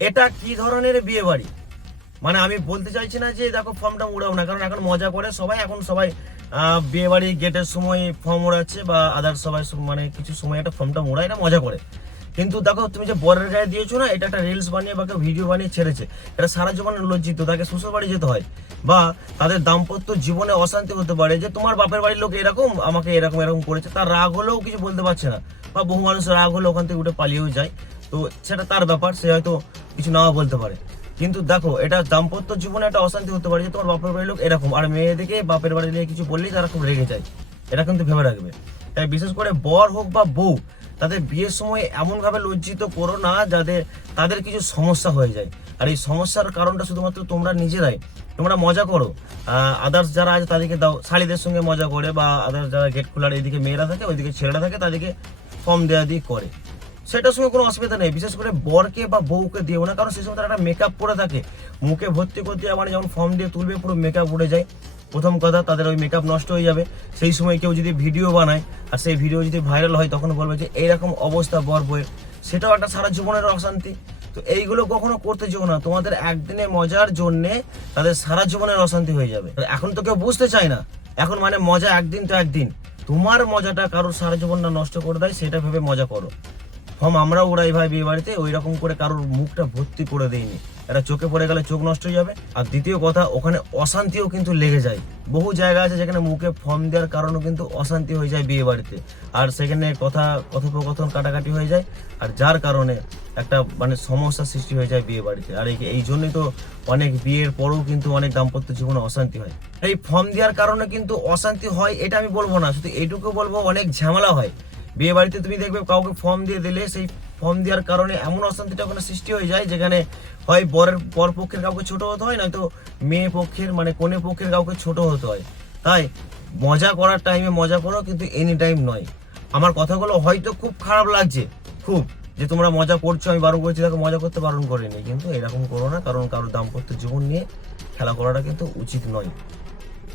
এটা কি ধরনের বিয়ে বাড়ি? মানে আমি বলতে চাইছি না যে দেখো ফর্মটা উড়াও না, কারণ এখন মজা করে সবাই, এখন সবাই বিয়ে বাড়ি গেটের সময় ফর্ম উড়াচ্ছে বা আদার সবাই মানে কিছু সময় একটা ফর্মটা উড়ায়, এটা মজা করে। কিন্তু দেখো তুমি যে বরের গায়ে দিয়েছো না, এটা একটা রিলস বানিয়ে বা ভিডিও বানিয়ে ছেড়েছে, এটা সারা জীবন লজ্জিত, তাকে শ্বশুর বাড়ি যেতে হয়, বা তাদের দাম্পত্য জীবনে অশান্তি হতে পারে যে তোমার বাপের বাড়ির লোক এরকম আমাকে এরকম এরকম করেছে, তার রাগ হলেও কিছু বলতে পারছে না, বা বহু মানুষের রাগ হলে ওখান থেকে উঠে পালিয়েও যায়। তো সেটা তার ব্যাপার, সে হয়তো কিছু নাও বলতে পারে। কিন্তু দেখো এটা দাম্পত্য জীবনে একটা অশান্তি হতে পারে যে তোমার বাপের বাড়ির লোক এরকম, আর মেয়েদিকে বাপের বাড়ি নিয়ে কিছু বললেই তারা খুব রেগে যায়। এটা কিন্তু ভেবে রাখবে। তাই বিশেষ করে বর হোক বা বউ, তাদের বিয়ের সময় এমন ভাবে লজ্জিত করো না যাতে তাদের কিছু সমস্যা হয়ে যায়। আর এই সমস্যার কারণটা শুধুমাত্র তোমরা নিজেরাই। তোমরা মজা করো, আদার্স যারা আছে তাদেরকে দাও, শাড়িদের সঙ্গে মজা করে, বা আদার্স যারা গেট খোলার এইদিকে মেয়েরা থাকে ওইদিকে ছেলেরা থাকে তাদেরকে ফর্ম দেওয়া দিয়ে করে, সেটার সঙ্গে কোনো অসুবিধা নেই। বিশেষ করে বরকে বা বউকে দিও না, কারণ সেই সময় তারা একটা মেকআপ পরে থাকে, মুখে ভর্তি করতে মানে যখন ফর্ম দিয়ে তুলবে পুরো মেকআপ উঠে যায়। প্রথম কথা, তাদের ওই মেকআপ নষ্ট হয়ে যাবে। সেই সময় কেউ যদি ভিডিও বানায় আর সেই ভিডিও যদি ভাইরাল হয়, তখন বলবে যে এইরকম অবস্থা বর বউয়ের, সেটাও একটা সারা জীবনের অশান্তি। তো এইগুলো কখনো করতে যেও না, তোমাদের একদিনের মজার জন্যে তাদের সারা জীবনের অশান্তি হয়ে যাবে। এখন তো কেউ বুঝতে চায় না, এখন মানে মজা একদিন তো একদিন, তোমার মজাটা কারোর সারা জীবনটা নষ্ট করে দেয় সেটা ভেবে মজা করো। আমরা ওরাই ভাই বিয়ে বাড়িতে ওই রকম করে কারোর মুখটা ভর্তি করে দেয়নি, এটা চোখে পড়ে গেলে চোখ নষ্ট হয়ে যাবে। আর দ্বিতীয় কথা, ওখানে অশান্তিও কিন্তু লেগে যায়। বহু জায়গা আছে যেখানে মুখে ফর্ম দেওয়ার কারণেও কিন্তু অশান্তি হয়ে যায় বিয়ে বাড়িতে, আর সেখানে কথোপকথন কাটাকাটি হয়ে যায়, আর যার কারণে একটা মানে সমস্যার সৃষ্টি হয়ে যায় বিয়ে বাড়িতে। আর এই জন্যই তো অনেক বিয়ের পরেও কিন্তু অনেক দাম্পত্য জীবনে অশান্তি হয়। এই ফর্ম দেওয়ার কারণে কিন্তু অশান্তি হয় এটা আমি বলবো না, শুধু এইটুকু বলবো অনেক ঝামেলা হয় বিয়ে বাড়িতে। তুমি দেখবে কাউকে ফর্ম দিয়ে দিলে সেই ফর্ম দেওয়ার কারণে এমন অশান্তিটা ওখানে সৃষ্টি হয়ে যায়, যেখানে হয় বর পক্ষের কাউকে ছোট হতে হয়, নয়তো মেয়ে পক্ষের মানে কনে পক্ষের কাউকে ছোট হতে হয়। তাই মজা করার টাইমে মজা করো, কিন্তু এনি টাইম নয়। আমার কথাগুলো হয়তো খুব খারাপ লাগছে, খুব, যে তোমরা মজা করছো, আমি বারণ করছি দেখো মজা করতে বারণ করিনি, কিন্তু এরকম করো না, কারণ কারোর দাম্পত্য জীবন নিয়ে খেলা করাটা কিন্তু উচিত নয়।